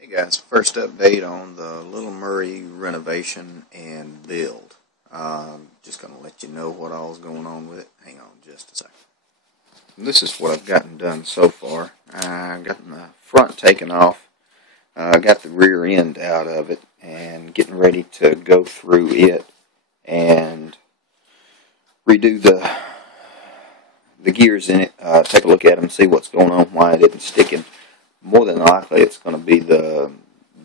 Hey guys, first update on the Little Murray renovation and build. Just going to let you know what all's going on with it. Hang on just a second. This is what I've gotten done so far. I've gotten the front taken off, got the rear end out of it, and getting ready to go through it and redo the gears in it, take a look at them, see what's going on, why it isn't sticking. More than likely, it's going to be the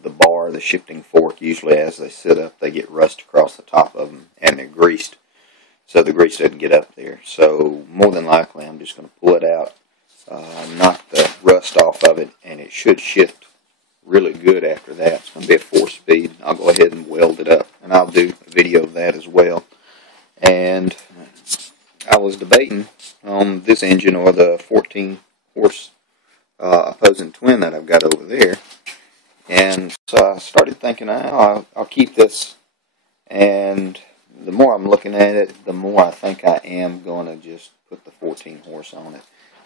bar, the shifting fork. Usually, as they sit up, they get rust across the top of them, and they're greased, so the grease doesn't get up there. So, more than likely, I'm just going to pull it out, knock the rust off of it, and it should shift really good after that. It's going to be a 4-speed. I'll go ahead and weld it up, and I'll do a video of that as well. And I was debating on this engine or the 14-horse opposing twin that I've got over there, and so I started thinking, I'll keep this, and the more I'm looking at it, the more I think I am going to just put the 14 horse on it,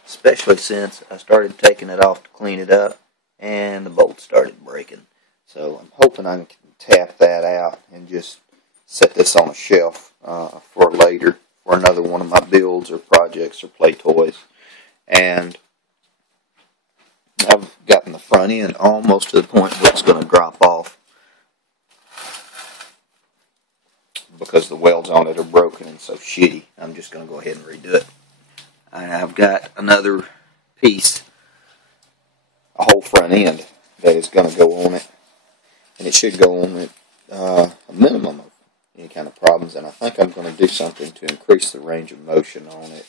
especially since I started taking it off to clean it up and the bolts started breaking. So I'm hoping I can tap that out and just set this on a shelf for later, for another one of my builds or projects or play toys. And I've gotten the front end almost to the point where it's going to drop off because the welds on it are broken and so shitty. I'm just going to go ahead and redo it. I've got another piece, a whole front end, that is going to go on it, and it should go on it a minimum of any kind of problems, and I think I'm going to do something to increase the range of motion on it,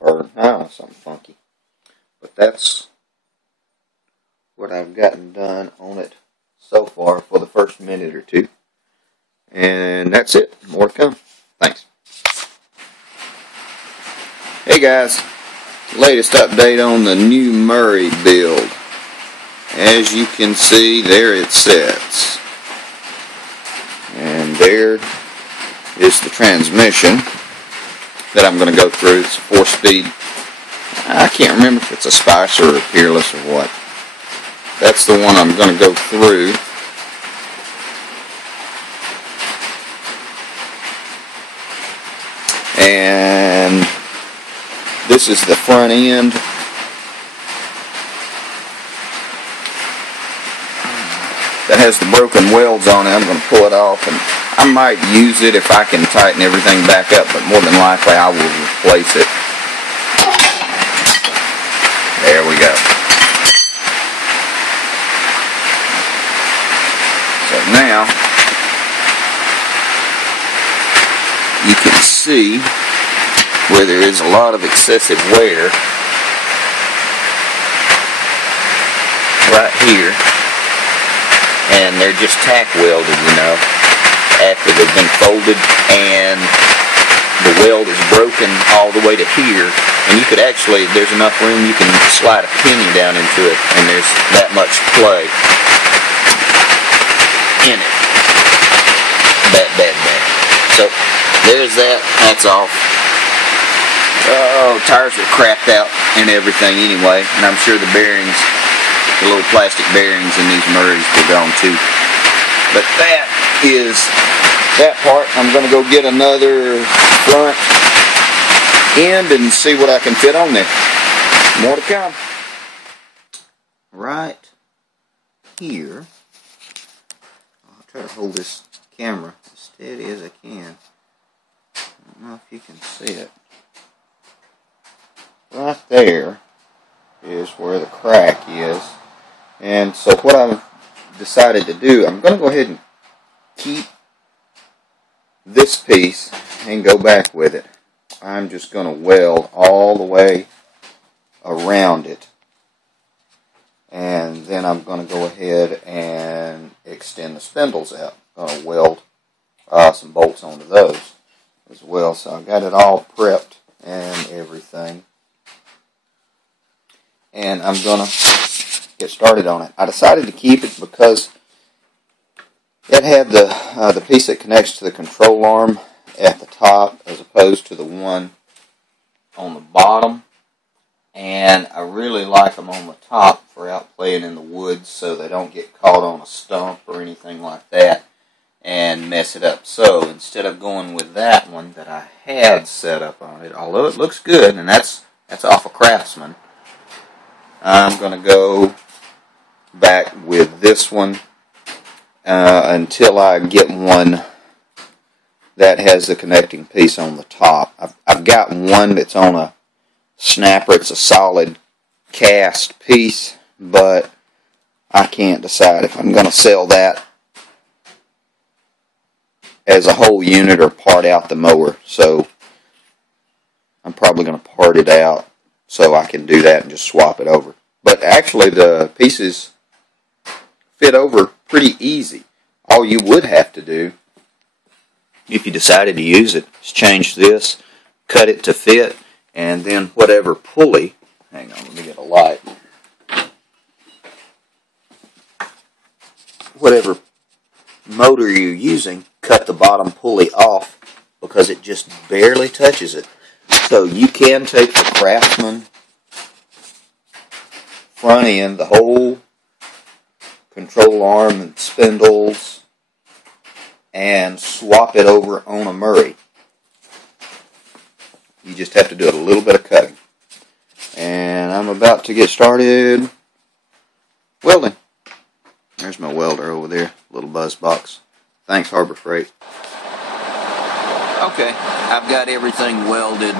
or I don't know, something funky. But that's what I've gotten done on it so far for the first minute or two. And that's it. More to come. Thanks. Hey guys, latest update on the new Murray build. As you can see, there it sits. And there is the transmission that I'm going to go through. It's a 4-speed. I can't remember if it's a Spicer or a Peerless or what. That's the one I'm going to go through. And this is the front end. That has the broken welds on it. I'm going to pull it off, and I might use it if I can tighten everything back up, but more than likely I will replace it. There we go. Now, you can see where there is a lot of excessive wear right here, and they're just tack welded, you know, after they've been folded, and the weld is broken all the way to here, and you could actually, there's enough room you can slide a penny down into it, and there's that much play in it. Bad. So, there's that. That's off. Oh, tires are crapped out and everything anyway. And I'm sure the bearings, the little plastic bearings in these Murrays were gone too. But that is that part. I'm going to go get another front end and see what I can fit on there. More to come. Right here. Try to hold this camera as steady as I can. I don't know if you can see it. Right there is where the crack is. And so what I've decided to do, I'm going to go ahead and keep this piece and go back with it. I'm just going to weld all the way around it. And then I'm going to go ahead and extend the spindles out. I'm going to weld some bolts onto those as well. So I've got it all prepped and everything. And I'm going to get started on it. I decided to keep it because it had the piece that connects to the control arm at the top as opposed to the one on the bottom. And I really like them on the top for out playing in the woods so they don't get caught on a stump or anything like that and mess it up. So instead of going with that one that I had set up on it, although it looks good, and that's off of Craftsman, I'm going to go back with this one until I get one that has the connecting piece on the top. I've got one that's on a snapper. It's a solid cast piece, but I can't decide if I'm going to sell that as a whole unit or part out the mower. So I'm probably going to part it out so I can do that and just swap it over. But actually the pieces fit over pretty easy. All you would have to do, if you decided to use it, is change this, cut it to fit, and then whatever pulley, hang on, let me get a light. Whatever motor you're using, cut the bottom pulley off because it just barely touches it. So you can take the Craftsman front end, the whole control arm and spindles, and swap it over on a Murray. You just have to do a little bit of cutting. And I'm about to get started welding. There's my welder over there, little buzz box. Thanks, Harbor Freight. Okay, I've got everything welded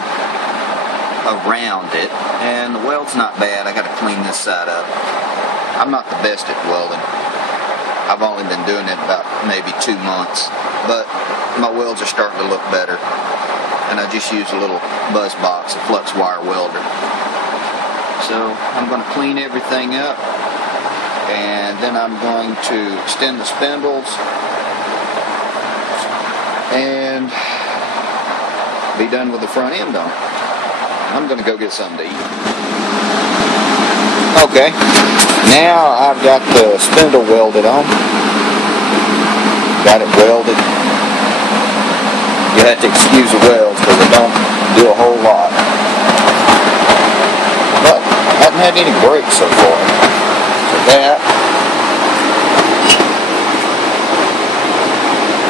around it, and the weld's not bad. I got to clean this side up. I'm not the best at welding. I've only been doing it about maybe 2 months, but my welds are starting to look better. And I just use a little buzz box, a flux wire welder. So I'm going to clean everything up, and then I'm going to extend the spindles and be done with the front end on it. I'm going to go get something to eat. Okay, now I've got the spindle welded on. Got it welded. You have to excuse the welds because they don't do a whole lot. But I haven't had any breaks so far. So that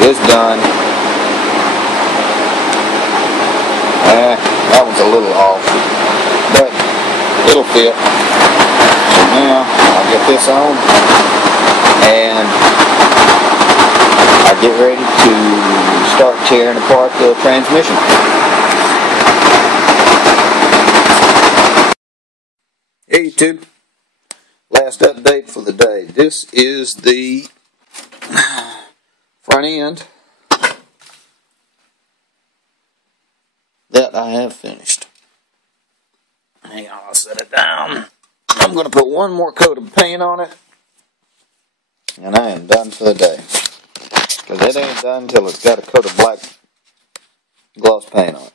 is done. That one's a little off, but it'll fit. So now I'll get this on and I'll get ready to start tearing apart the transmission. Hey YouTube, last update for the day. This is the front end that I have finished. Hang on, I'll set it down. I'm going to put one more coat of paint on it, and I am done for the day. Because it ain't done until it's got a coat of black gloss paint on it.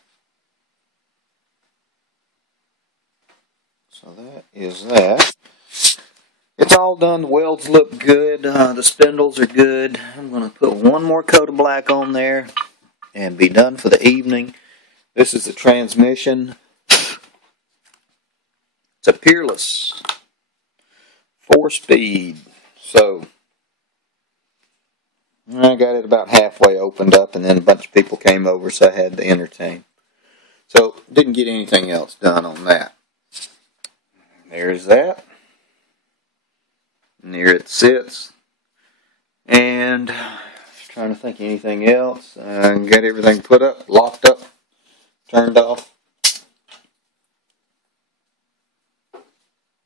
So that is that. It's all done. The welds look good. The spindles are good. I'm going to put one more coat of black on there and be done for the evening. This is the transmission. It's a Peerless 4-speed. So I got it about halfway opened up, and then a bunch of people came over, so I had to entertain. So didn't get anything else done on that. There's that. And there it sits. And just trying to think of anything else. Got everything put up, locked up, turned off.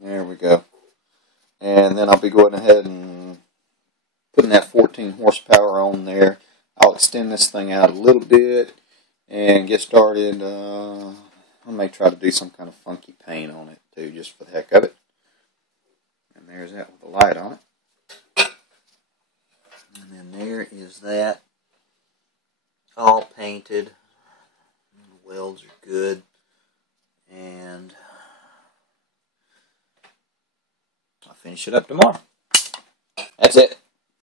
There we go. And then I'll be going ahead and putting that 14 horsepower on there. I'll extend this thing out a little bit and get started. I may try to do some kind of funky paint on it too, just for the heck of it. And there's that with the light on it. And then there is that, all painted. The welds are good. And I'll finish it up tomorrow. That's it.